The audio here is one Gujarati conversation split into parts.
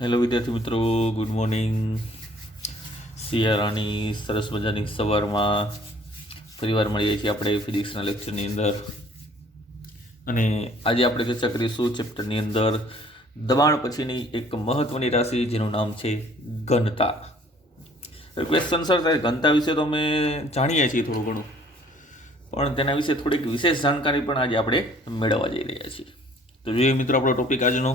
હેલો વિદ્યાર્થી મિત્રો, ગુડ મોર્નિંગ. શિયાળાની સરસ મજાની સવારમાં ફરીવાર મળીએ છીએ આપણે ફિઝિક્સના લેક્ચરની અંદર. અને આજે આપણે ચર્ચા કરીશું ચેપ્ટરની અંદર દબાણ પછીની એક મહત્વની રાશિ જેનું નામ છે ઘનતા. ક્વેશ્ચન સર થાય, ઘનતા વિશે તો અમે જાણીએ છીએ થોડું ઘણું, પણ તેના વિશે થોડીક વિશેષ જાણકારી પણ આજે આપણે મેળવવા જઈ રહ્યા છીએ. તો જોઈએ મિત્રો આપણો ટોપિક આજનો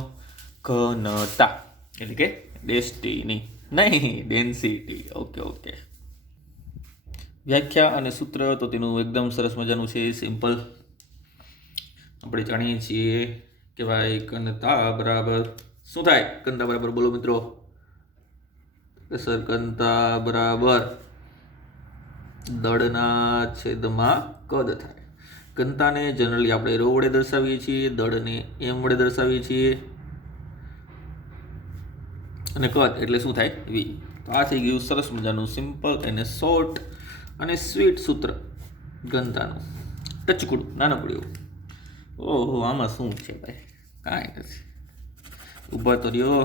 ઘનતા, એટલે કે ડેન્સિટી નહીં, ડેન્સિટી. ઓકે. વ્યાખ્યા અને સૂત્ર તો તેનું એકદમ સરસ મજાનું છે, સિમ્પલ. આપણે જાણીએ છીએ કે ભાઈ ઘનતા બરાબર શું થાય? ઘનતા બરાબર બોલો મિત્રો. સર, ઘનતા બરાબર દળના છેદમાં કદ થાય. ઘનતાને જનરલી આપણે રો વડે દર્શાવીએ છીએ, દળને એમ વડે દર્શાવીએ છીએ, અને કદ એટલે શું થાય? વી. તો આ થઈ ગયું સરસ મજાનું સિમ્પલ અને શોર્ટ અને સ્વીટ સૂત્ર ઘનતાનું. ટચકુડું, નાનકડું એવું. ઓહો, આમાં શું છે ભાઈ? કાંઈ નથી. ઊભા તો રહ્યો.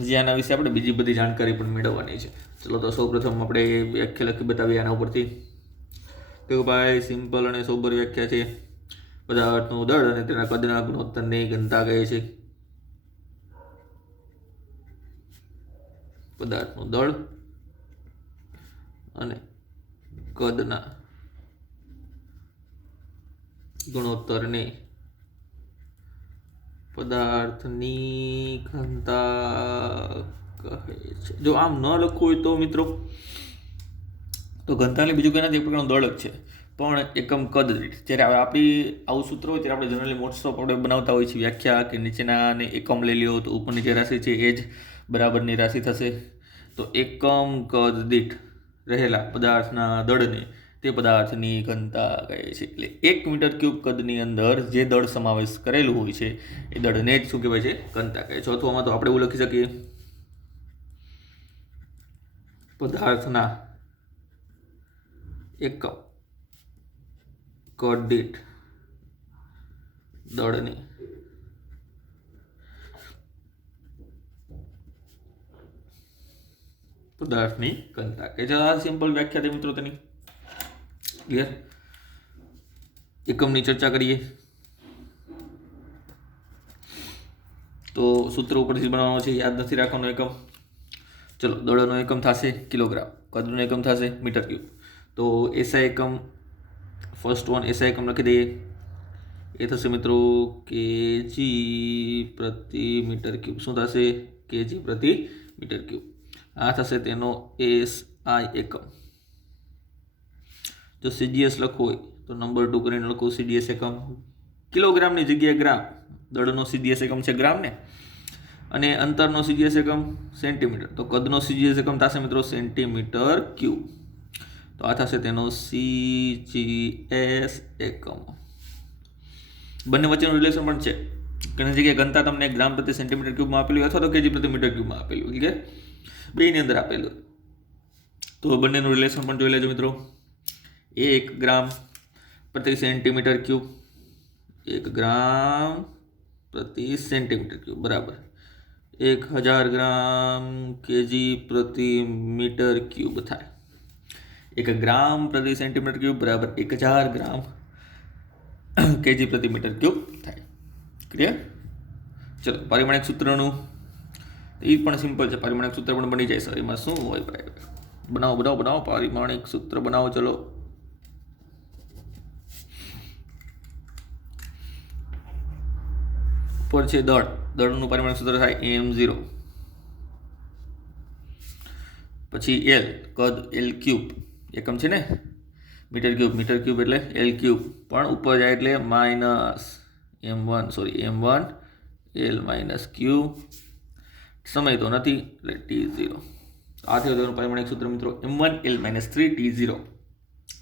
હજી આના વિશે આપણે બીજી બધી જાણકારી પણ મેળવવાની છે. ચલો તો સૌપ્રથમ આપણે વ્યાખ્યા લખી બતાવીએ આના ઉપરથી. તો ભાઈ સિમ્પલ અને સોબર વ્યાખ્યા છે. પદાર્થનું દળ અને તેના કદના ગુણોત્તરને ઘનતા કહે છે. પદાર્થનું દળ અને કદના ગુણોત્તરને પદાર્થની ઘનતા કહે છે. જો આમ ન લખવું હોય તો મિત્રો, તો ઘનતાને બીજું કંઈ નથી, એક પ્રકારનું દળ જ છે, પણ એકમ કદ દીઠ. જ્યારે આપણી આવું સૂત્ર હોય ત્યારે આપણે જનરલી મોસ્ટ ઓફ આપણે બનાવતા હોય છે વ્યાખ્યા કે નીચેના અને એકમ લઈ લ્યો તો ઉપરની જે રાશિ છે એ જ બરાબરની રાશિ થશે. તો એકમ કદ દીઠ રહેલા પદાર્થના દળને તે પદાર્થની ઘનતા કહે છે. એટલે 1 મીટર ક્યુબ કદની અંદર જે દળ સમાવેશ કરેલું હોય છે એ દળને જ શું કહેવાય છે? ઘનતા કહે છે. અથવામાં તો આપણે એવું લખી શકીએ, પદાર્થના એકમ કદ દીઠ દળને પદાર્થની ઘનતા કે જે આ સિમ્પલ વ્યાખ્યા છે મિત્રો તેની. ક્લિયર? એકમની ચર્ચા કરીએ તો સૂત્ર ઉપરથી બનાવવાનો છે, યાદ નથી રાખવાનો એકમ. ચલો, દળનો એકમ થશે કિલોગ્રામ, કદનો એકમ થશે મીટર ક્યુબ. તો એસઆઈ એકમ, ફર્સ્ટ વન એસઆઈ એકમ લખી દઈએ. એ થશે મિત્રો કેજી પ્રતિ મીટર ક્યુબ. શું થશે? કેજી પ્રતિ મીટર ક્યુબ. આ થશે તેનો એસઆઈ એકમ. જો સીજીએસ લખવું હોય તો નંબર 2 કરીને લખો સીડીએસ એકમ. કિલોગ્રામની જગ્યાએ ગ્રામ. દળનો સીજીએસ એકમ છે ગ્રામ ને, અને અંતરનો સીજીએસ એકમ સેન્ટીમીટર. તો કદનો સીજીએસ એકમ થશે મિત્રો સેન્ટીમીટર ક્યુબ. તો આ થશે તેનો સીજીએસ એકમ. બંને વચ્ચેનું રિલેશન પણ છે. ઘણી જગ્યાએ ઘનતા તમને ગ્રામ પ્રતિ સેન્ટીમીટર ક્યુબમાં આપેલું અથવા તો કેજી પ્રતિ મીટર ક્યુબમાં આપેલું, કે બેની અંદર આપેલું. તો બંનેનું રિલેશન પણ જોઈ લેજો મિત્રો. 1 ગ્રામ પ્રતિ સેન્ટીમીટર ક્યુબ, 1 ગ્રામ પ્રતિ સેન્ટીમીટર ક્યુબ બરાબર 1000 ગ્રામ કેજી પ્રતિ મીટર ક્યુબ થાય. 1 ગ્રામ પ્રતિ સેન્ટીમીટર ક્યુબ બરાબર 1000 ગ્રામ કેજી પ્રતિ મીટર ક્યુબ થાય. ક્લિયર? ચલો, પારિમાણિક સૂત્રનું એ પણ સિમ્પલ છે. પારિમાણિક સૂત્ર પણ બની જાય સર, એમાં શું હોય ભાઈ? બનાવો પારિમાણિક સૂત્ર બનાવો. ચલો, ઉપર છે દળ. દળનું પરિમાણિક સૂત્ર થાય m0. પછી એલ, કદ એલ ક્યુબ, એકમ છે ને મીટર ક્યુબ એટલે એલ ક્યુબ, પણ ઉપર જાય એટલે minus m1 L minus cube. સમય તો નથી એટલે t0. આ થયું તેનું પરિમાણિક સૂત્ર મિત્રો, m1 L minus 3 t0.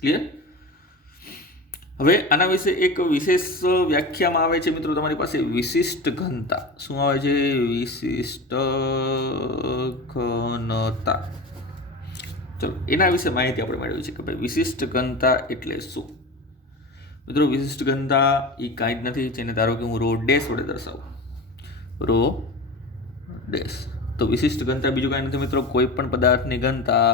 Clear? હવે આના વિશે એક વિશેષ વ્યાખ્યામાં આવે છે મિત્રો તમારી પાસે વિશિષ્ટ ઘનતા. શું આવે છે? વિશિષ્ટ ઘનતા. ચલો, એના વિશે માહિતી આપણે મેળવી છે કે ભાઈ વિશિષ્ટ ઘનતા એટલે શું. મિત્રો વિશિષ્ટ ઘનતા એ કાંઈ જ નથી જેને ધારો કે હું રો ડેશ વડે દર્શાવું, રો ડેશ. તો વિશિષ્ટ ઘનતા બીજું કાંઈ નથી મિત્રો, કોઈ પણ પદાર્થની ઘનતા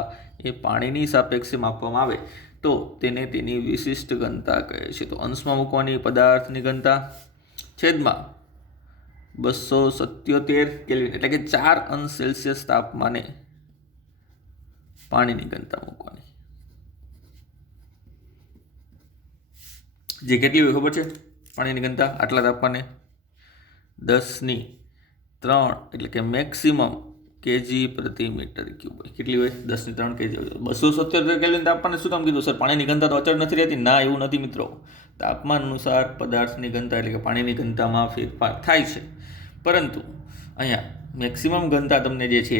એ પાણીની સાપેક્ષે માપવામાં આવે તો તેને તેની વિશિષ્ટ ઘનતા કહે છે. તો અંશમાં મૂકવાની પદાર્થની ઘનતા છેદમાં 277 કેલ્વિન એટલે કે 4 અંશ સેલ્સિયસ તાપમાને પાણીની ઘનતા મૂકવાની, જે કેટલી હોય ખબર છે પાણીની ઘનતા આટલા તાપમાને? 10⁻³ એટલે કે મેક્સિમમ કેજી પ્રતિ મીટર ક્યુબ હોય. કેટલી હોય? 10⁻³ કેજી હોય. 277 કેલ્વિન તાપમાને શું કામ કીધું સર? પાણીની ઘનતા તો અચળ નથી રહેતી. ના, એવું નથી મિત્રો. તાપમાન અનુસાર પદાર્થની ઘનતા એટલે કે પાણીની ઘનતામાં ફેરફાર થાય છે, પરંતુ અહીંયા મેક્સિમમ ઘનતા તમને જે છે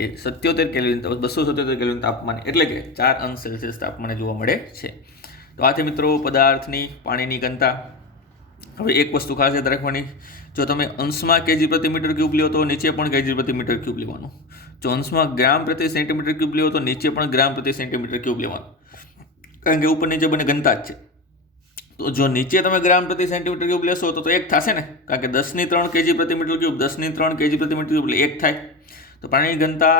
એ 77 કેલ્વિન 277 કેલ્વિન તાપમાન એટલે કે 4 અંશ સેલ્સિયસ તાપમાને જોવા મળે છે. તો આ છે મિત્રો પદાર્થની પાણીની ઘનતા. હવે એક વસ્તુ ખાસ યાદ રાખવાની, જો તમે અંશમાં કેજી પ્રતિ મીટર ક્યુબ લ્યો તો નીચે પણ કેજી પ્રતિ મીટર ક્યુબ લેવાનું. જો અંશમાં ગ્રામ પ્રતિ સેન્ટીમીટર ક્યુબ લ્યો તો નીચે પણ ગ્રામ પ્રતિ સેન્ટીમીટર ક્યુબ લેવાનું, કારણ કે ઉપર નીચે બંને ઘનતા જ છે. તો જો નીચે તમે ગ્રામ પ્રતિ સેન્ટીમીટર ક્યુબ લેશો તો એક થશે ને, કારણ કે 10⁻³ કેજી પ્રતિ મીટર ક્યુબ 10⁻³ કેજી પ્રતિ મીટર ક્યુબ એટલે એક થાય. તો પાણીની ઘનતા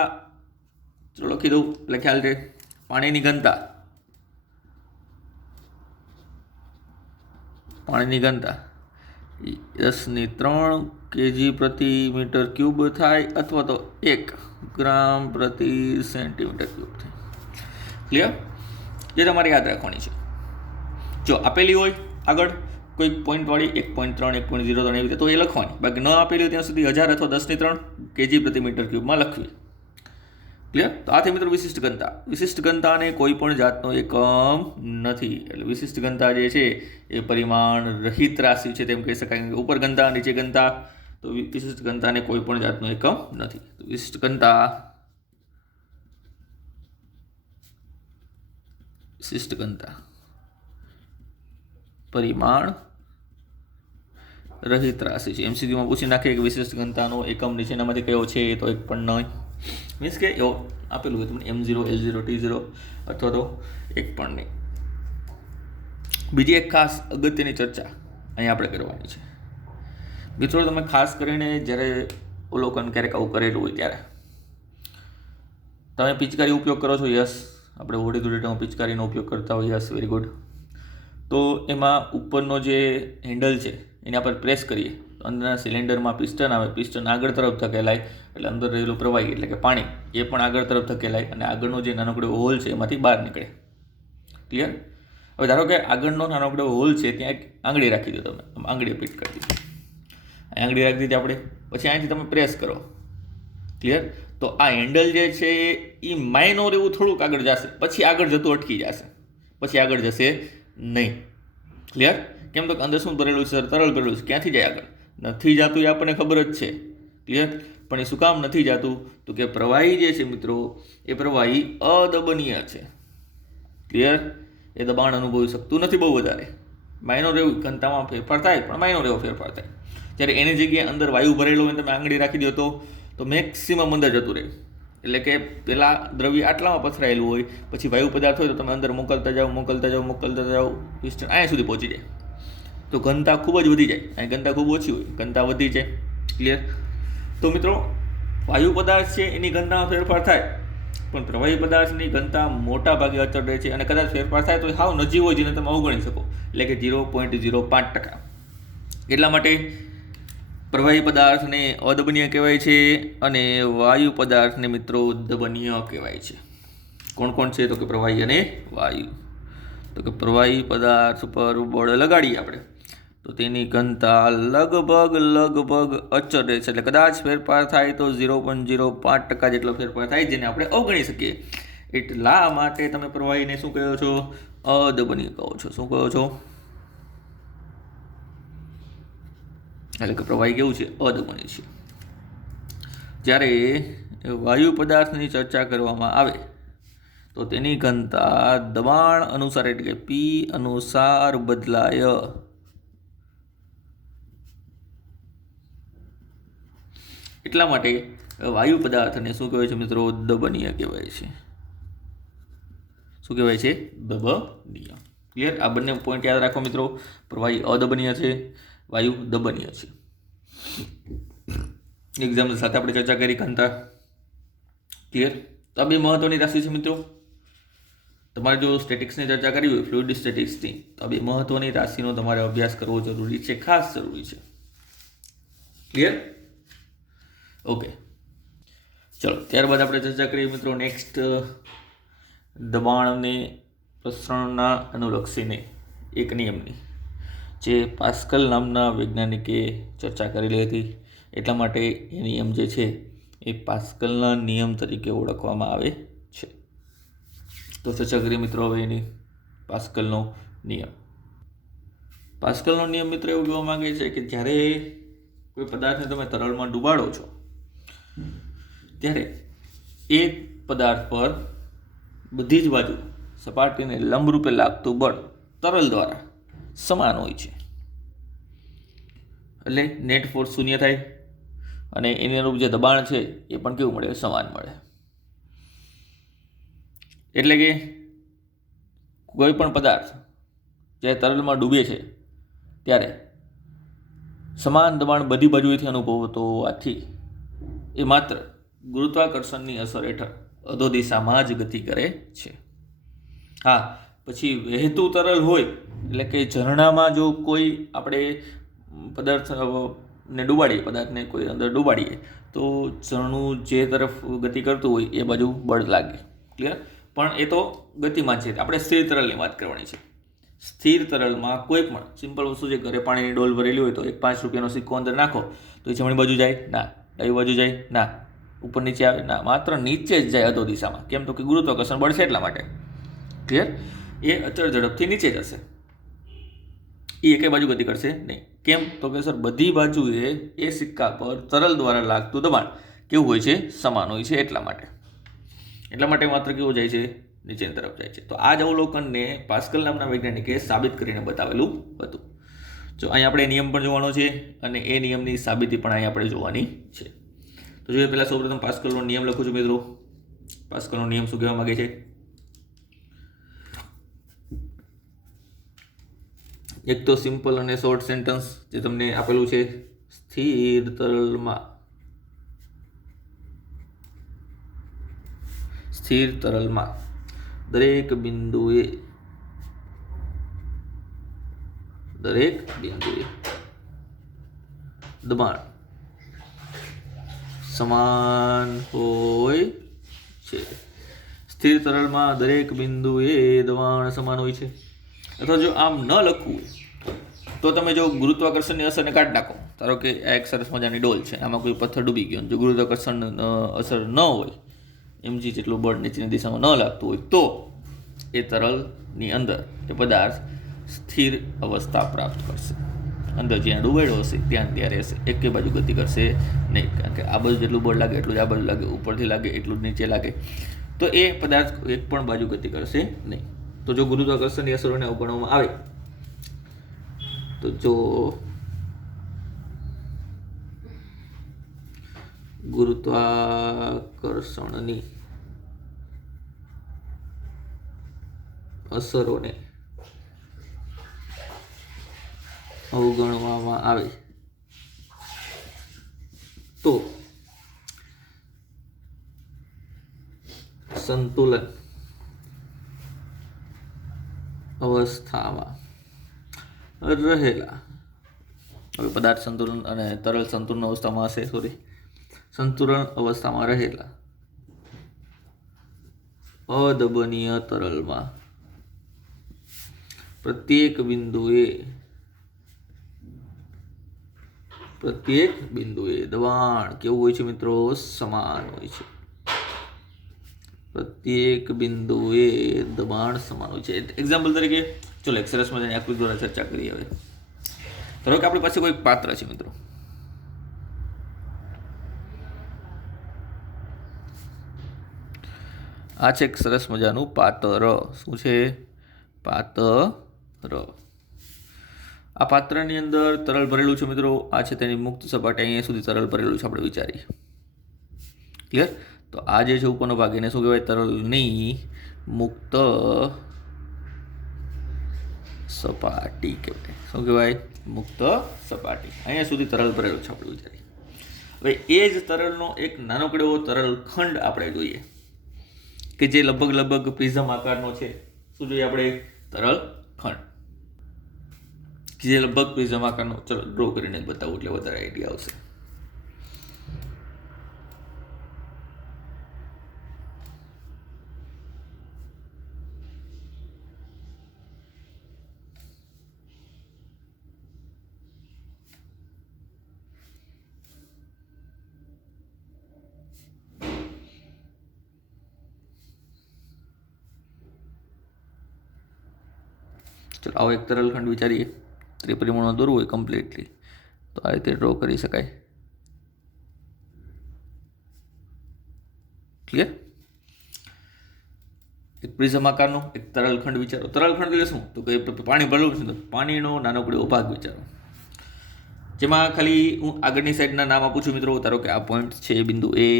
ચલો લખી દઉં એટલે ખ્યાલ છે. પાણીની ઘનતા પાણીની ઘનતા 10⁻³ કેજી પ્રતિ મીટર ક્યુબ થાય અથવા તો 1 ગ્રામ પ્રતિ સેન્ટીમીટર ક્યુબ થાય. ક્લિયર? જે તમારે યાદ રાખવાની છે. જો આપેલી હોય આગળ કોઈ પોઈન્ટવાળી 1.3 1.03 એવી રીતે તો એ લખવાની, બાકી ન આપેલી હોય ત્યાં સુધી 1000 અથવા 10⁻³ કેજી પ્રતિ મીટર ક્યુબમાં લખવી. ક્લિયર? તો આથી મિત્રો વિશિષ્ટ ઘનતા. વિશિષ્ટ ઘનતાને કોઈ પણ જાતનો એકમ નથી, એટલે વિશિષ્ટ ઘનતા જે છે એ પરિમાણ રહિત રાશિ છે તેમ કહી શકાય. ઉપર ઘનતા નીચે ઘનતા, તો વિશિષ્ટ ઘનતાને કોઈ પણ જાતનો એકમ નથી. તો વિશિષ્ટ ઘનતા પરિમાણ રહિત રાશિ છે. એમસીક્યુમાં પૂછી નાખે કે વિશિષ્ટ ઘનતાનો એકમ નીચેનામાંથી કયો છે, તો એક પણ નહીં. મીન્સ કે એવો આપેલું હોય તમને M0 L0 T0 અથવા તો એક પણ નહીં. બીજી એક ખાસ અગત્યની ચર્ચા અહીંયા આપણે કરવાની છે મિત્રો. તમે ખાસ કરીને જ્યારે અવલોકન ક્યારેક આવું કરેલું હોય ત્યારે તમે પિચકારી ઉપયોગ કરો છો. યસ, આપણે હોળી ધૂળેટીમાં પિચકારીનો ઉપયોગ કરતા હોય. Yes, very good. તો એમાં ઉપરનો જે હેન્ડલ છે એના પર પ્રેસ કરીએ તો અંદરના સિલિન્ડરમાં પિસ્ટન આવે. પિસ્ટન આગળ તરફ ધકેલાય એટલે અંદર રહેલું પ્રવાહી એટલે કે પાણી એ પણ આગળ તરફ ધકેલાય અને આગળનો જે નાનકડો હોલ છે એમાંથી બહાર નીકળે. ક્લિયર? હવે ધારો કે આગળનો નાનકડો હોલ છે ત્યાં એક આંગળી રાખી દો. તમે આંગળી ફિટ કરી દીધી, આંગળી રાખી દીધી આપણે. પછી અહીંથી તમે પ્રેસ કરો. ક્લિયર? તો આ હેન્ડલ જે છે એ માઇનોર એવું થોડુંક આગળ જશે, પછી આગળ જતું અટકી જશે, પછી આગળ જશે નહીં. ક્લિયર? કેમ તો અંદર શું ભરેલું છે? તરલ ભરેલું છે. ક્યાંથી જાય આગળ? નથી જતું એ આપણને ખબર જ છે. ક્લિયર? પણ એ શું કામ નથી જતું? તો કે પ્રવાહી જે છે મિત્રો એ પ્રવાહી અદબનીય છે. ક્લિયર? એ દબાણ અનુભવી શકતું નથી બહુ વધારે. માઇનોર એવું ઘનતામાં ફેરફાર થાય, પણ માઇનોર એવો ફેરફાર થાય. જ્યારે એની જગ્યાએ અંદર વાયુ ભરેલો હોય તમે આંગળી રાખી દો તો મેક્સિમમ અંદર જતું રહે. એટલે કે પહેલાં દ્રવ્ય આટલામાં પથરાયેલું હોય, પછી વાયુ પદાર્થ હોય તો તમે અંદર મોકલતા જાઓ પિસ્ટન અહીંયા સુધી પહોંચી જાય. તો ઘનતા ખૂબ જ વધી જાય. અહીં ઘનતા ખૂબ ઓછી હોય, ઘનતા વધી જાય. ક્લિયર? તો મિત્રો વાયુ પદાર્થ છે એની ઘનતામાં ફેરફાર થાય, પણ પ્રવાહી પદાર્થની ઘનતા મોટા ભાગે અચળ રહે છે. અને કદાચ ફેરફાર થાય તો હાવ નજીવો જેને તમે અવગણી શકો, એટલે કે 0.05%. એટલા માટે પ્રવાહી પદાર્થને અદબનીય કહેવાય છે અને વાયુ પદાર્થને મિત્રો દબનીય કહેવાય છે. કોણ કોણ છે? તો કે પ્રવાહી અને વાયુ. તો કે પ્રવાહી પદાર્થ પર બળ લગાડીએ આપણે તો તેની ઘનતા લગભગ અચળ રહે છે. એટલે કદાચ ફેરફાર થાય તો 0.05% જેટલો ફેરફાર થાય, જેને આપણે અવગણી શકીએ. એટલા માટે તમે પ્રવાહીને શું કહો છો? અદબનીય કહો છો. શું કહો છો? એટલે કે પ્રવાહી કેવું છે? અદબનીય છે. જ્યારે વાયુ પદાર્થની ચર્ચા કરવામાં આવે તો તેની ઘનતા દબાણ અનુસાર એટલે કે P અનુસાર બદલાય. એટલા માટે વાયુ પદાર્થને શું કહેવાય છે મિત્રો? દબનીય કહેવાય છે. શું કહેવાય છે? દબનીય. ક્લિયર? આ બંને પોઈન્ટ યાદ રાખો મિત્રો. પ્રવાહી અદબનીય છે, વાયુ દબનીય છે. એક્ઝામ્પલ સાથે આપણે ચર્ચા કરી ઘનતા. ક્લિયર? તો આ બે મહત્વની રાશિ છે મિત્રો. તમારે જો સ્ટેટિક્સની ચર્ચા કરવી હોય, ફ્લુઇડ સ્ટેટિક્સની, તો આ બે મહત્વની રાશિનો તમારે અભ્યાસ કરવો જરૂરી છે, ખાસ જરૂરી છે. ક્લિયર? ઓકે, ચલો ત્યારબાદ આપણે ચર્ચા કરીએ મિત્રો નેક્સ્ટ દબાણને પ્રસરણના અનુલક્ષીને એક નિયમની, જે પાસ્કલ નામના વૈજ્ઞાનિકે ચર્ચા કરેલી હતી. એટલા માટે એ નિયમ જે છે એ પાસ્કલના નિયમ તરીકે ઓળખવામાં આવે છે. તો ચર્ચા કરીએ મિત્રો હવે એની પાસ્કલનો નિયમ. પાસ્કલનો નિયમ મિત્રો એવું કહેવા માંગે છે કે જ્યારે કોઈ પદાર્થને તમે તરલમાં ડુબાડો છો ત્યારે એ પદાર્થ પર બધી જ બાજુ સપાટીને લંબરૂપે લાગતું બળ તરલ દ્વારા સમાન હોય છે. એટલે નેટ ફોર્સ શૂન્ય થાય અને એની અનુરૂપ જે દબાણ છે એ પણ કેવું મળે? સમાન મળે. એટલે કે કોઈ પણ પદાર્થ જ્યારે તરલમાં ડૂબે છે ત્યારે સમાન દબાણ બધી બાજુએથી અનુભવતો હોવાથી એ માત્ર ગુરુત્વાકર્ષણની અસર હેઠળ અધો દિશામાં જ ગતિ કરે છે. હા, પછી વહેતું તરલ હોય, એટલે કે ઝરણામાં જો કોઈ આપણે પદાર્થને ડૂબાડીએ, પદાર્થને કોઈ અંદર ડૂબાડીએ તો ઝરણું જે તરફ ગતિ કરતું હોય એ બાજુ બળ લાગે. ક્લિયર? પણ એ તો ગતિમાન છે. આપણે સ્થિર તરલની વાત કરવાની છે. સ્થિર તરલમાં કોઈ પણ સિમ્પલ વસ્તુ છે, ઘરે પાણીની ડોલ ભરેલી હોય તો એક 5 રૂપિયાનો સિક્કો અંદર નાખો તો એ જમણી બાજુ જાય? ના. ડાબી બાજુ જાય? ના. ઉપર નીચે આવે? ના. માત્ર નીચે જ જાય અધો દિશામાં. કેમ? તો કે ગુરુત્વાકર્ષણ બળ છે એટલા માટે. ક્લિયર? એ અચળ ઝડપથી નીચે જશે, એ એકે બાજુ ગતિ કરશે નહીં. કેમ? તો કે સર બધી બાજુએ એ સિક્કા પર તરલ દ્વારા લાગતું દબાણ કેવું હોય છે? સમાન હોય છે. એટલા માટે માત્ર કેવું જાય છે? નીચેની તરફ જાય છે. તો આ જ અવલોકનને પાસ્કલ નામના વૈજ્ઞાનિકે સાબિત કરીને બતાવેલું હતું. જો અહીં આપણે નિયમ પણ જોવાનો છે અને એ નિયમની સાબિતી પણ અહીં આપણે જોવાની છે. તો જોઈએ પહેલાં સૌપ્રથમ પાસ્કલનો નિયમ લખું છું મિત્રો. પાસ્કલનો નિયમ શું કહેવા માંગે છે? એક તો સિમ્પલ અને શોર્ટ સેન્ટન્સ જે તમને આપેલું છે, સ્થિર તરલમાં દરેક બિંદુએ દબાણ સમાન હોય છે. સ્થિર તરલમાં દરેક બિંદુએ દબાણ સમાન હોય છે. અથવા જો આમ ન લખવું તો તમે જો ગુરુત્વાકર્ષણની અસરને કાઢી નાખો. ધારો કે આ એક સરસ મજાની ડોલ છે, આમાં કોઈ પથ્થર ડૂબી ગયો, જો ગુરુત્વાકર્ષણ અસર ન હોય, mg જેટલું બળ નીચેની દિશામાં ન લાગતું હોય, તો એ તરલની અંદર એ પદાર્થ સ્થિર અવસ્થા પ્રાપ્ત કરશે. અંદર જ્યાં ડૂબાડ્યો હશે ત્યાં રહેશે, એકે બાજુ ગતિ કરશે નહીં. કારણ કે આ બાજુ જેટલું બળ લાગે એટલું જ આ બાજુ લાગે, ઉપરથી લાગે એટલું જ નીચે લાગે, તો એ પદાર્થ એક પણ બાજુ ગતિ કરશે નહીં. તો જો ગુરુત્વાકર્ષણની અસરોને અવગણવામાં આવે તો જો ગુરુત્વાકર્ષણની અસરોને અવગણવામાં આવે તો સંતુલન અવસ્થામાં રહેલા, હવે પદાર્થ સંતુલન અને તરલ સંતુલન અવસ્થામાં હશે, સંતુલન અવસ્થામાં રહેલા અદબનીય તરલમાં પ્રત્યેક બિંદુએ દબાણ કેવું હોય છે મિત્રો? સમાન હોય છે. પ્રત્યેક બિંદુએ દબાણ સમાન હોય છે. એક્ઝામ્પલ તરીકે ચલો એક સરસ મજાની આકૃતિ દ્વારા ચર્ચા કરીએ. હવે ધારો કે આપણી પાસે કોઈ પાત્ર છે મિત્રો, આ છે એક સરસ મજાનું પાત્ર. શું છે? પાત્ર. આ પાત્રની અંદર તરલ ભરેલું છે મિત્રો. આ છે તેની મુક્ત સપાટી, અહીંયા સુધી તરલ ભરેલું છે. આપણે વિચારીએ. ક્લિયર? તો આ જે છે ઉપરનો ભાગ, એને શું કહેવાય? તરલની મુક્ત સપાટી કહેવાય. શું કહેવાય? મુક્ત સપાટી. અહીંયા સુધી તરલ ભરેલું છે આપણે વિચારીએ. હવે એ જ તરલનો એક નાનકડો એવો તરલ ખંડ આપણે જોઈએ કે જે લગભગ પ્રિઝમ આકારનો છે. શું જોઈએ આપણે? તરલ ખંડ જે લગભગ પ્રિઝમ આકારનો. ચલો ડ્રો કરીને જ બતાવું એટલે વધારે આઈડિયા આવશે. ચલો આવો એક તરલ ખંડ વિચારીએ. ત્રિપરિમાણમાં દોરવું હોય કમ્પ્લીટલી તો આ રીતે ડ્રો કરી શકાય. ક્લિયર? એક પ્રિઝમ આકારનો એક તરલ ખંડ વિચારો. તરલ ખંડ એટલે શું? તો કે પાણી ભરેલું છે તો પાણીનો નાનકડો ભાગ વિચારો, જેમાં ખાલી હું આગળની સાઈડના નામ આપું છું મિત્રો. ધારો કે આ પોઈન્ટ છે બિંદુ એ,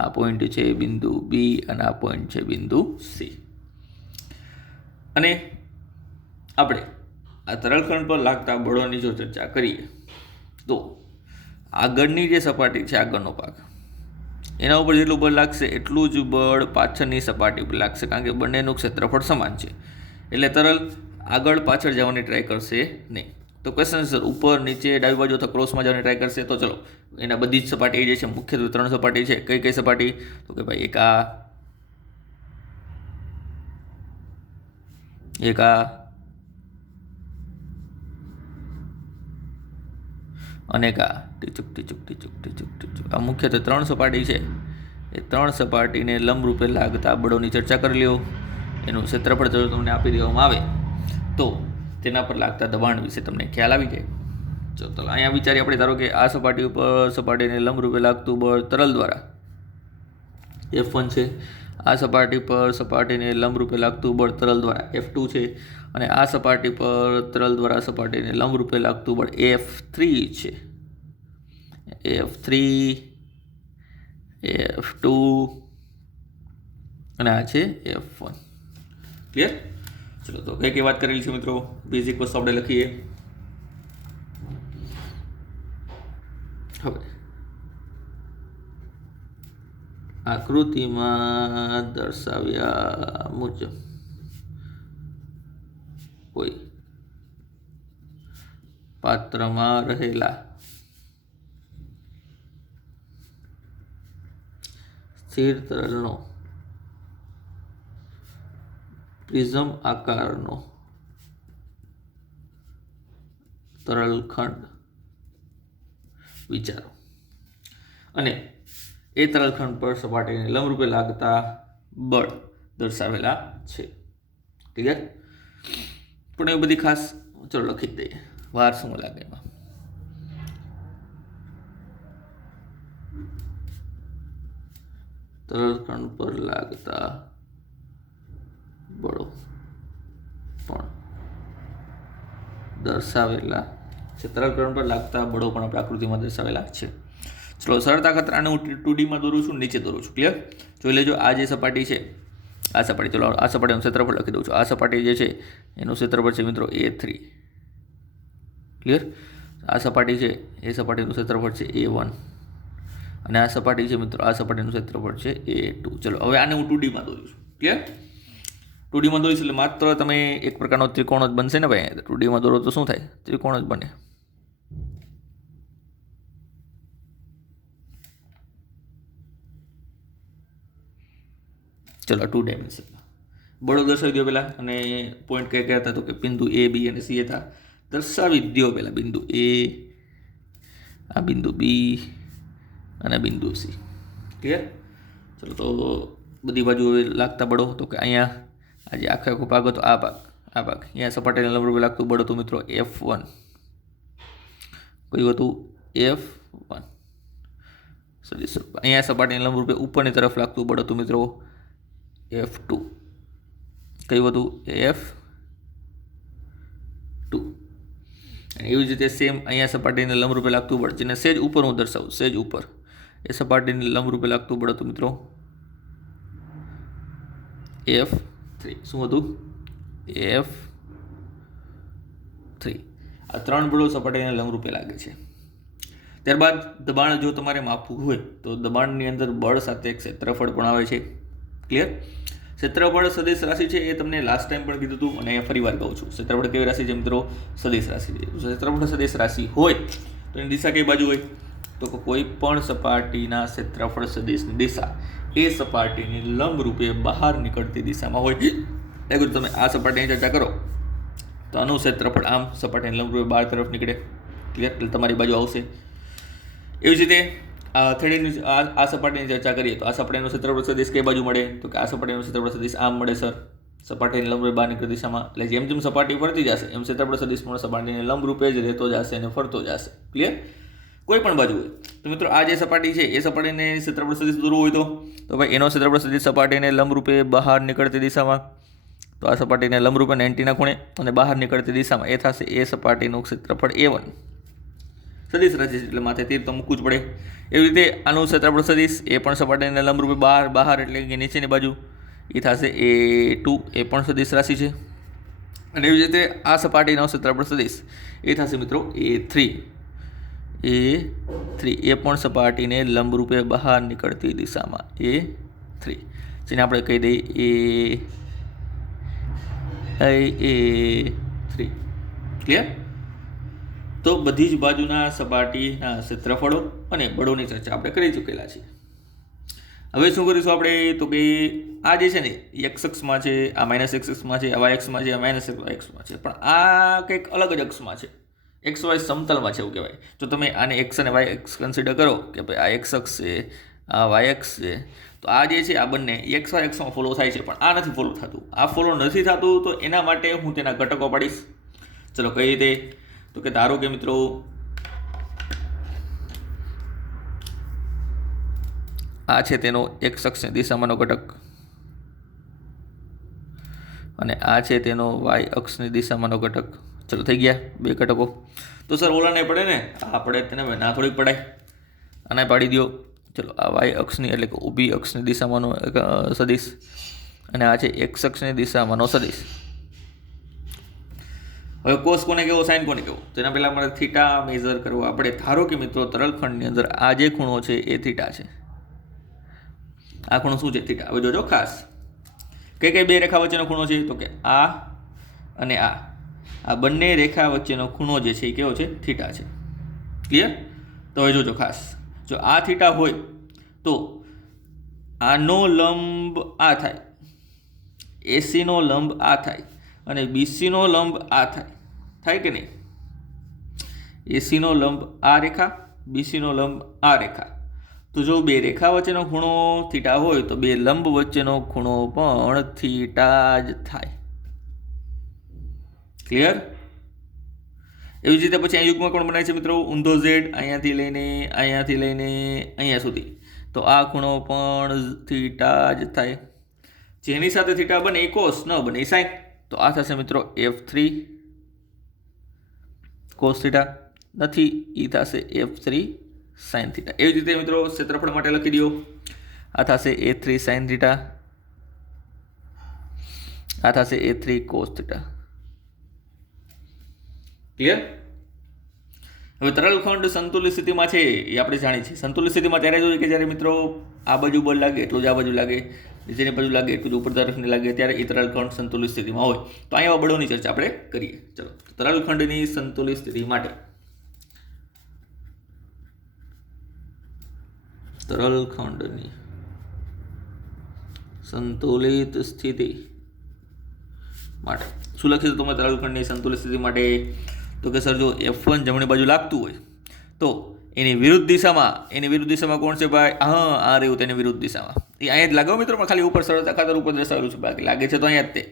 આ પોઈન્ટ છે બિંદુ બી અને આ પોઈન્ટ છે બિંદુ સી. અને આપણે આ તરલખંડ પર લાગતા બળોની જો ચર્ચા કરીએ તો આગળની જે સપાટી છે, આગળનો ભાગ, એના ઉપર જેટલું બળ લાગશે એટલું જ બળ પાછળની સપાટી ઉપર લાગશે, કારણ કે બંનેનું ક્ષેત્રફળ સમાન છે. એટલે તરલ આગળ પાછળ જવાની ટ્રાય કરશે નહીં. તો ક્વેશ્ચન સર ઉપર નીચે ડાબી બાજુ અથવા ક્રોસમાં જવાની ટ્રાય કરશે. તો ચલો એના બધી જ સપાટી જે છે, મુખ્યત્વે 3 સપાટી છે. કઈ કઈ સપાટી? તો કે ભાઈ એક આ અને ટીચુક. આ મુખ્યત્વે 3 સપાટી છે. એ 3 સપાટીને લંબરૂપે લાગતા બળોની ચર્ચા કરી લ્યો. એનું ક્ષેત્રફળ જો તમને આપી દેવામાં આવે તો તેના પર લાગતા દબાણ વિશે તમને ખ્યાલ આવી જાય. તો અહીંયા વિચારીએ આપણે. ધારો કે આ સપાટી ઉપર સપાટીને લંબરૂપે લાગતું બળ તરલ દ્વારા F1 છે. આ સપાટી પર સપાટીને લંબરૂપે લાગતું બળ તરલ દ્વારા F2 છે. અને આ સપાટી પર તરલ દ્વારા સપાટીને લંબરૂપે લાગતું બળ F3 છે. F3, F2 અને આ છે F1. ક્લિયર? ચલો તો કઈ વાત કરેલી છે મિત્રો? બેઝિક વસ્તુ આપણે લખીએ. હવે આકૃતિમાં દર્શાવ્યા મુજબ કોઈ પાત્રમાં રહેલા સ્થિર તરલનો પ્રિઝમ આકારનો તરલખંડ વિચારો અને એ તરલખંડ પર સપાટીને લંબરૂપે લાગતા બળ દર્શાવેલા છે. ક્લિયર? પણ એ બધી ખાસ ચલો લખી જ દઈએ. વાર શું લાગે એમાં? તરલખંડ પર લાગતા બળો પણ દર્શાવેલા છે. તરલખંડ પર લાગતા બળો પણ આપણે આકૃતિમાં દર્શાવેલા છે. ચલો સરળતા ખાતર આને હું 2Dમાં દોરું છું, નીચે દોરું છું. ક્લિયર? જોઈ લેજો. આ જે સપાટી છે, આ સપાટી, ચલો આ સપાટીનું ક્ષેત્રફળ લખી દઉં છું. આ સપાટી જે છે એનું ક્ષેત્રફળ છે મિત્રો A3. ક્લિયર? આ સપાટી છે એ સપાટીનું ક્ષેત્રફળ છે A1 અને આ સપાટી છે મિત્રો, આ સપાટીનું ક્ષેત્રફળ છે A2. ચલો હવે આને હું 2Dમાં દોરું છું. ક્લિયર? 2Dમાં દોરીશ એટલે માત્ર તમે એક પ્રકારનો ત્રિકોણ જ બનશે ને ભાઈ. 2Dમાં દોરો તો શું થાય? ત્રિકોણ જ બને. ચલો 2 ડાયમેન્શનમાં બળો દર્શાવી દો પહેલાં. અને પોઈન્ટ કયા કયા હતા? તો કે બિંદુ A, B અને C હતા. દર્શાવી દો પહેલાં. બિંદુ A, આ બિંદુ B અને બિંદુ C. ક્લિયર? ચલો તો બધી બાજુ હવે લાગતા બળો. તો કે અહીંયા આ જે આખો ભાગ હતો, આ ભાગ અહીંયા સપાટીને લંબરૂપે લાગતું બળ હતું મિત્રો F1. કયું હતું? F1. અહીંયા સપાટીને લંબરૂપે ઉપરની તરફ લાગતું બળ હતું મિત્રો F2. કયું હતું? F2. અને એવી જ રીતે સેમ અહીંયા સપાટીને લંબરૂપે લાગતું બળ, જેને સેજ ઉપર હું દર્શાવું, સેજ ઉપર, એ સપાટીને લંબરૂપે લાગતું બળ હતું મિત્રો F3. શું હતું? F3. આ 3 બળો સપાટીને લંબરૂપે લાગે છે. ત્યારબાદ દબાણ જો તમારે માપવું હોય તો દબાણની અંદર બળ સાથે એક ક્ષેત્રફળ પણ આવે છે. ક્લિયર? ક્ષેત્રફળ સદિશ રાશિ છે, એ તમને લાસ્ટ ટાઈમ પણ કીધું હતું અને ફરી વાર કહું છું. ક્ષેત્રફળ કેવી રાશિ છે મિત્રો? સદિશ રાશિ છે. ક્ષેત્રફળ સદિશ રાશિ હોય તો એની દિશા કઈ બાજુ હોય? તો કોઈ પણ સપાટીના ક્ષેત્રફળ સદિશની દિશા એ સપાટીની લંબરૂપે બહાર નીકળતી દિશામાં હોય. એટલે તમે આ સપાટીની ચર્ચા કરો તો આનું ક્ષેત્રફળ આમ સપાટીની લંબરૂપે બહાર તરફ નીકળે. ક્લિયર? એટલે તમારી બાજુ આવશે. એવી જ રીતે થેડીની આ સપાટીની ચર્ચા કરીએ તો આ સપાટીનું ક્ષેત્રફળ સદિશ કઈ બાજુ મળે? તો કે આ સપાટીનું ક્ષેત્રફળ સદિશ આમ મળે સર, સપાટીની લંબરૂપે બહાર નીકળતી દિશામાં. એટલે જેમ જેમ સપાટી ફરતી જશે એમ ક્ષેત્રફળ સદિશ પણ સપાટીની લંબરૂપે જ રહેતો જશે અને ફરતો જશે. ક્લિયર? કોઈ પણ બાજુ હોય તો મિત્રો આ જે સપાટી છે એ સપાટીને ક્ષેત્રફળ સદિશ દોરવું હોય તો ભાઈ એનો ક્ષેત્રફળ સદિશ સપાટીને લંબરૂપે બહાર નીકળતી દિશામાં, તો આ સપાટીને લંબરૂપે 90ના ખૂણે અને બહાર નીકળતી દિશામાં એ થશે એ સપાટીનું ક્ષેત્રફળ A1. સદિશ રાશિ એટલે માથે તીર તો મૂકવું જ પડે. એવી રીતે આનું ક્ષેત્રફળ સદિશ એ પણ સપાટીને લંબરૂપે બહાર એટલે કે નીચેની બાજુ એ થશે A2, એ પણ સદિશ રાશિ છે. અને એવી રીતે આ સપાટીનો ક્ષેત્રફળ સદિશ એ થશે મિત્રો A3, એ પણ સપાટીને લંબરૂપે બહાર નીકળતી દિશામાં A3, જેને આપણે કહી દઈએ A3. ક્લિયર? તો બધી જ બાજુના સપાટીના ક્ષેત્રફળો અને બળોની ચર્ચા આપણે કરી ચૂકેલા છીએ. હવે શું કરીશું આપણે? તો કે આ જે છે ને એક્સ અક્ષમાં છે, આ માઇનસ એક્સ અક્ષમાં છે, આ વાય અક્ષમાં છે, આ માઇનસ વાય અક્ષમાં છે, પણ આ કંઈક અલગ જ અક્ષમાં છે. એક્સ વાય સમતલમાં છે એવું કહેવાય. જો તમે આને એક્સ અને વાય અક્ષ કન્સિડર કરો કે ભાઈ આ એક્સ અક્ષ છે, આ વાય અક્ષ છે, તો આ જે છે આ બંને એક્સ વાય અક્ષમાં ફોલો થાય છે, પણ આ નથી ફોલો થતું. આ ફોલો નથી થતું તો એના માટે હું તેના ઘટકો પાડીશ. ચલો કઈ રીતે? તો કે ધારો કે મિત્રો આ છે તેનો એક્સ અક્ષની દિશામાંનો ઘટક અને આ છે તેનો વાય અક્ષની દિશામાંનો ઘટક. ચલો થઈ ગયા બે ઘટકો. તો સર ઓલા નહીં પડે ને? આ પડે તેને ના થોડીક પડાય, આને પાડી દો. ચલો આ વાય અક્ષની એટલે કે ઊભી અક્ષની દિશામાંનો સદિશ અને આ છે એક્સ અક્ષની દિશામાંનો સદિશ. હવે કોસ કોને કેવો, સાઇન કોને કેવો? તેના પહેલાં અમારે થીટા મેઝર કરવા આપણે. ધારો કે મિત્રો તરલખંડની અંદર આ જે ખૂણો છે એ થીટા છે. આ ખૂણો શું છે? થીટા. હવે જોજો ખાસ કઈ કઈ બે રેખા વચ્ચેનો ખૂણો છે? તો કે આ અને આ બંને રેખા વચ્ચેનો ખૂણો જે છે એ કેવો છે? થીટા છે. ક્લિયર? તો હવે જોજો ખાસ, જો આ થીટા હોય તો આનો લંબ આ થાય, એસીનો લંબ આ થાય અને બીસીનો લંબ આ થાય કે નહીં? એસીનો લંબ આ રેખા, બીસીનો લંબ આ રેખા. તો જો બે રેખા વચ્ચેનો ખૂણો થીટા હોય તો બે લંબ વચ્ચેનો ખૂણો પણ થીટા જ થાય. ક્લિયર? એવી જ રીતે પછી આ યુગ્મ કોણ બનાવે છે મિત્રો? ઊંધો ઝેડ અહીંયાથી લઈને અહીંયા સુધી, તો આ ખૂણો પણ થીટા જ થાય. જેની સાથે થીટા બને એ કોસ, ન બને એ સાઇન. તો આ થશે મિત્રો F3 કોસ થીટા, નથી એ થશે F3 સાઇન થીટા. એવી જ રીતે મિત્રો ક્ષેત્રફળ માટે લખી દો. આ થશે A3 સાઇન થીટા, આ થશે A3 કોસ થીટા. ક્લિયર? હવે તરલખંડ સંતુલિત સ્થિતિમાં છે એ આપણે જાણીએ છીએ. સંતુલિત સ્થિતિમાં ત્યારે જોઈએ કે જ્યારે મિત્રો આ બાજુ બળ લાગે એટલું જ આ બાજુ લાગે, નીચેની બાજુ લાગે એટલું જ ઉપર તરફની લાગે, ત્યારે એ તરલખંડ સંતુલિત સ્થિતિમાં હોય. તો અહીંયા બળોની ચર્ચા આપણે કરીએ. ચલો, તરલખંડની સંતુલિત સ્થિતિ માટે તરલખંડની સંતુલિત સ્થિતિ માટે શું લખીશું તમે? તરલખંડની સંતુલિત સ્થિતિ માટે તો કે સર જો F1 જમણી બાજુ લાગતું હોય તો એની વિરુદ્ધ દિશામાં કોણ છે ભાઈ? હા, આ રહ્યું તેની વિરુદ્ધ દિશામાં. એ અહીંયા જ લાગે મિત્રો, પણ ખાલી ઉપર સરળતા ખાતર ઉપર દર્શાવેલું છે, બાકી લાગે છે તો અહીંયા જ તે.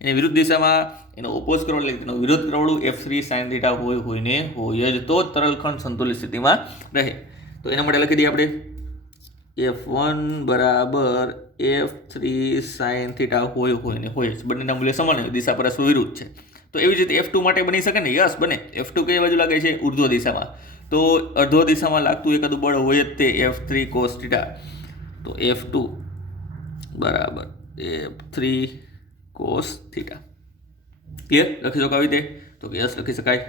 એની વિરુદ્ધ દિશામાં એનો ઓપોઝ કરો એટલે તેનો વિરોધ કરવાળું F3 સાઇન થીટા હોય જ તો જ તરલખંડ સંતુલિત સ્થિતિમાં રહે. તો એના માટે લખી દઈએ આપણે F1 બરાબર F3 સાઇન થીટા હોય જ. બંનેના મૂલ્ય સમાન હોય, દિશા પરસ્પર વિરુદ્ધ છે. તો એવી જ રીતે F2 માટે બની શકે ને? યસ બને. F2 કઈ બાજુ લાગે છે? ઉર્ધ્વ દિશામાં. તો અર્ધ્વ દિશામાં લાગતું એકાદું બળ હોય જ તે F3 કોસ થીટા. તો F2 બરાબર F3 કોસ થીટા. ક્લિયર? લખી શકો આવી રીતે? તો કે યસ લખી શકાય.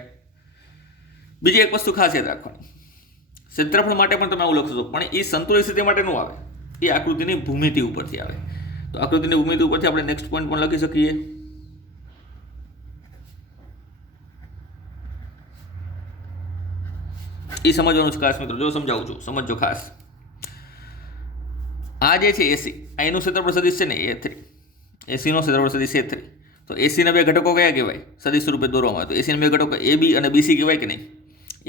બીજી એક વસ્તુ ખાસ યાદ રાખવાની, ક્ષેત્રફળ માટે પણ તમે આવું લખશો, પણ એ સંતુલિત સ્થિતિ માટે ન આવે, એ આકૃતિની ભૂમિતિ ઉપરથી આવે. તો આકૃતિની ભૂમિતિ ઉપરથી આપણે નેક્સ્ટ પોઈન્ટ પણ લખી શકીએ. એ સમજવાનું છે ખાસ મિત્રો, જો સમજાવું છું, સમજો ખાસ. આ જે છે એસી, આ એનું ક્ષેત્રફળ સદિશ છે ને A3, એસીનો ક્ષેત્રફળ સદિશ A3. તો એસીના બે ઘટકો કયા કહેવાય સદિશ રૂપે દોરવામાં આવે? તો એસીના બે ઘટકો AB અને BC કહેવાય કે નહીં?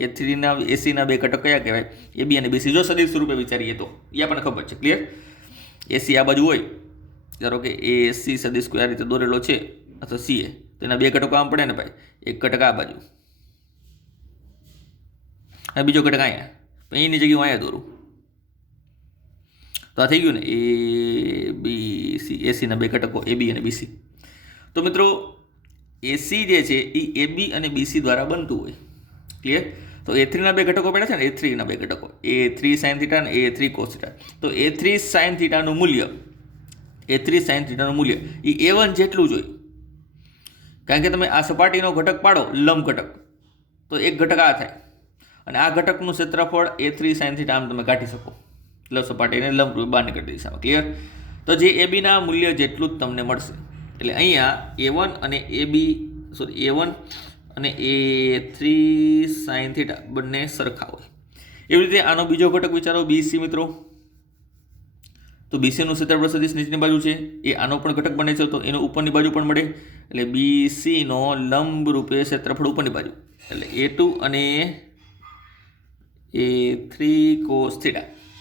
A3ના એસીના બે ઘટક કયા કહેવાય? AB અને BC. જો સદિશ રૂપે વિચારીએ તો એ આપણને ખબર છે. ક્લિયર? એસી આ બાજુ હોય, ધારો કે AC સદિશ કોઈ આ રીતે દોરેલો છે અથવા CA, તો એના બે ઘટકો આમ પડે ને ભાઈ, એક ઘટક આ બાજુ અને બીજો ઘટક અહીંયા, તો એની જગ્યાએ હું અહીંયા દોરું તો આ થઈ ગયું ને ABC. એસીના બે ઘટકો AB અને BC. તો મિત્રો એસી જે છે એ AB અને BC દ્વારા બનતું હોય. ક્લિયર? તો A3ના બે ઘટકો પડ્યા છે ને, A3ના બે ઘટકો A3 sin θ અને A3 cos θ. તો A3 sin θનું મૂલ્ય, A3 sin θનું મૂલ્ય એ A1 જેટલું જ હોય, કારણ કે તમે આ સપાટીનો ઘટક પાડો, લંબ ઘટક, તો એક ઘટક આ થાય અને આ ઘટકનું ક્ષેત્રફળ A3 sin θ આમ તમે કાઢી શકો, એટલે સપાટીને લંબ બહાર નીકળતી દિશામાં. ક્લિયર? તો જે ABના મૂલ્ય જેટલું જ તમને મળશે. એટલે અહીંયા A1 અને A1 અને A3 sin θ બંને સરખા હોય. એવી રીતે આનો બીજો ઘટક વિચારો BC મિત્રો. તો BCનું ક્ષેત્રફળ સદિશ નીચેની બાજુ છે, એ આનો પણ ઘટક બને છે, તો એનું ઉપરની બાજુ પણ મળે. એટલે BCનો લંબ રૂપે ક્ષેત્રફળ ઉપરની બાજુ, એટલે A2 અને A3 cos θ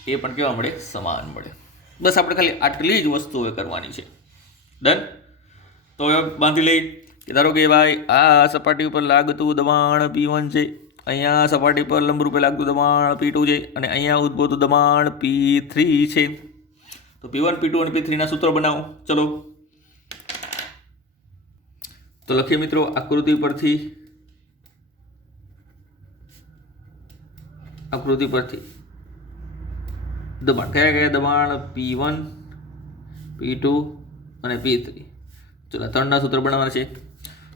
એ પણ કેવા મળે? સમાન મળે. બસ આપણે ખાલી આટલી જ વસ્તુઓ કરવાની છે. ડન? તો હવે બાંધી લઈ કે ધારો કે ભાઈ આ સપાટી ઉપર લાગતું દબાણ P1 છે, અહીંયા સપાટી પર લંબરૂપે લાગતું દબાણ P2 છે અને અહીંયા ઉદ્ભવતું દબાણ P3 છે. તો P1, P2 અને P3ના સૂત્રો બનાવો. ચલો તો લખીએ મિત્રો આકૃતિ પરથી. આકૃતિ પરથી દબાણ કયા કયા દબાણ? P1, P2 અને P3. ચલો ત્રણના સૂત્ર બનાવવાના છે.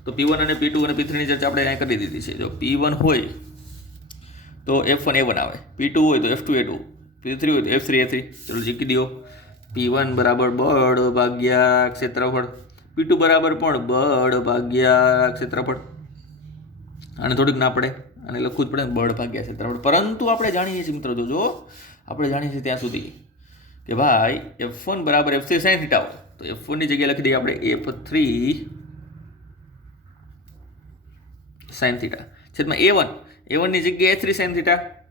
તો P1 અને P2 અને P3ની ચર્ચા આપણે અહીંયા કરી દીધી છે. જો P1 હોય તો F1 A1 આવે, P2 હોય તો F2 A2, P3 હોય તો F3 A3. ચલો જીકી દો. P1 બરાબર બળ ભાગ્યા ક્ષેત્રફળ, P2 બરાબર પણ બળ ભાગ્યા ક્ષેત્રફળ. આને થોડીક ના પડે, આને લખવું જ પડે બળ ભાગ્યા ક્ષેત્રફળ. પરંતુ આપણે જાણીએ છીએ મિત્રો, જો આપણે જાણીએ છીએ ત્યાં સુધી કે ભાઈ F1 બરાબર F3 sin θ હોય, તો F1 ની જગ્યાએ લખી દઈએ આપણે F3 sin θ છેદમાં A1 ની જગ્યાએ A3 sin θ,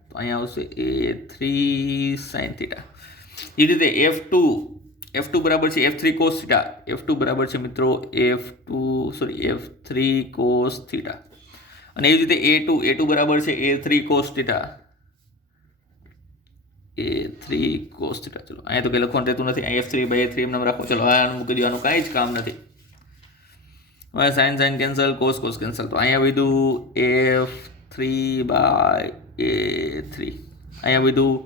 તો અહીંયા આવશે A3 sin θ. એ રીતે F2 બરાબર છે F3 cos θ, F2 બરાબર છે મિત્રો F3 cos θ. અને એવી રીતે A2 બરાબર છે A3 cos θ, A3 cos θ. ચલો અહીંયા તો કંઈ લખવાનું રહેતું નથી, અહીંયા F3/A3 એમ નામ રાખો. ચલો આનું મૂકી દો, આનું કાંઈ જ કામ નથી. હવે સાઇન કેન્સલ, કોસ કેન્સલ, તો અહીંયા વધ્યું F3/A3, અહીંયા વધ્યું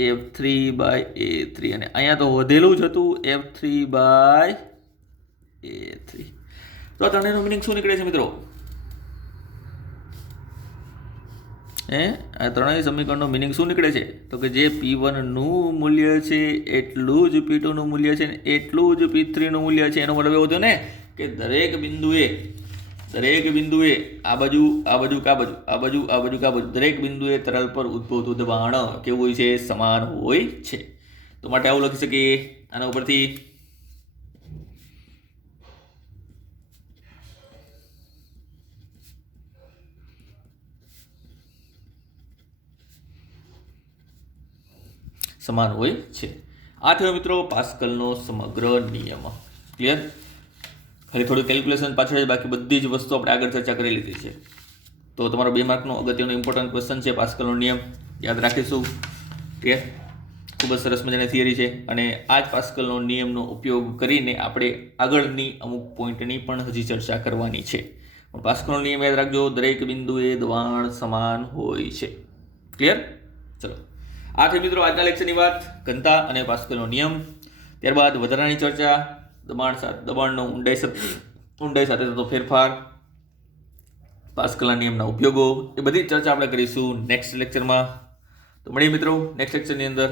F3/A3 અને અહીંયા તો વધેલું જ હતું F3/A3. તો આ ત્રણેયનો મિનિંગ શું નીકળે છે મિત્રો? આ ત્રણેય સમીકરણનો મિનિંગ શું નીકળે છે? તો કે જે P1નું મૂલ્ય છે એટલું જ P2નું મૂલ્ય છે ને એટલું જ P3નું મૂલ્ય છે. એનો મતલબ એવો થયો ને કે દરેક બિંદુએ આ બાજુ દરેક બિંદુએ તરલ પર ઉદ્ભવતું દબાણ કેવું હોય છે? સમાન હોય છે. તો માટે આવું લખી શકીએ આના ઉપરથી. સમાન હોય છે. આ થયો મિત્રો પાસ્કલનો સમગ્ર નિયમ. ક્લિયર? ખાલી થોડું કેલ્ક્યુલેશન પાછળ, બાકી બધી જ વસ્તુ આપણે આગળ ચર્ચા કરી લીધી છે. તો તમારો 2 માર્કનો અગત્યનો ઇમ્પોર્ટન્ટ ક્વેશ્ચન છે પાસ્કલનો નિયમ, યાદ રાખીશું. ક્લિયર? ખૂબ જ સરસ મજાની થિયરી છે અને આ જ પાસ્કલનો નિયમનો ઉપયોગ કરીને આપણે આગળની અમુક પોઈન્ટની પણ હજી ચર્ચા કરવાની છે. પણ પાસ્કલનો નિયમ યાદ રાખજો, દરેક બિંદુએ દબાણ સમાન હોય છે. ક્લિયર? ચલો આ થઈ મિત્રો આજના લેક્ચરની વાત, ઘનતા અને પાસ્કલનો નિયમ. ત્યારબાદ વધારાની ચર્ચા, દબાણનો ઊંડાઈ સાથે થતો ફેરફાર, પાસ્કલના નિયમના ઉપયોગો, એ બધી ચર્ચા આપણે કરીશું નેક્સ્ટ લેક્ચરમાં. તો મળીએ મિત્રો નેક્સ્ટ લેક્ચરની અંદર.